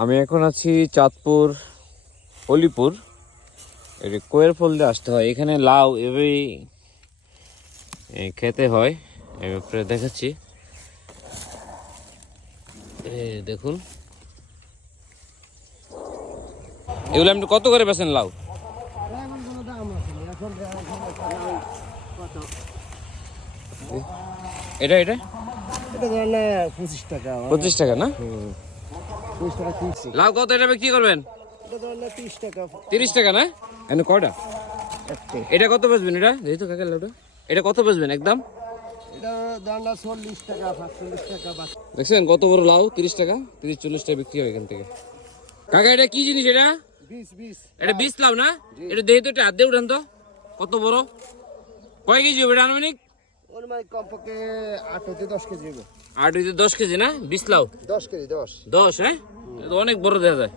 আমি এখন আছি চাঁদপুর হলিপুর। এই কোয়ের ফল দিয়ে আসতে হয়, এখানে লাউ এভাবেই খেতে হয়। এবার দেখাচ্ছি, দেখুন এগুলো আপনি কত করে বেছেন লাউ? এটা এটা 25 টাকা না? লাউ কত এটা বিক্রি করবেন? 30 টাকা না? এনে কয়টা? এটা কত বেচবেন? এটা যেহেতু কাকা লাউটা এটা কত বেচবেন একদম? দেখছেন কত বড় লাউ, 30 টাকা, 30-40 টাকা বিক্রি হয় এখান থেকে। কাকা এটা কি জিনিস? এটা এটা বীজ লাউ না? এটা দেখে তো এটা হাত দিয়ে উঠান তো, কত বড়, কয় কেজি হবে এটা আনুমানিক? কমপক্ষে 8 থেকে 10 কেজি। 8 থেকে 10 কেজি না? বীজ লাউ 10 কেজি। 10, হ্যাঁ, অনেক বড় দেখা যায়।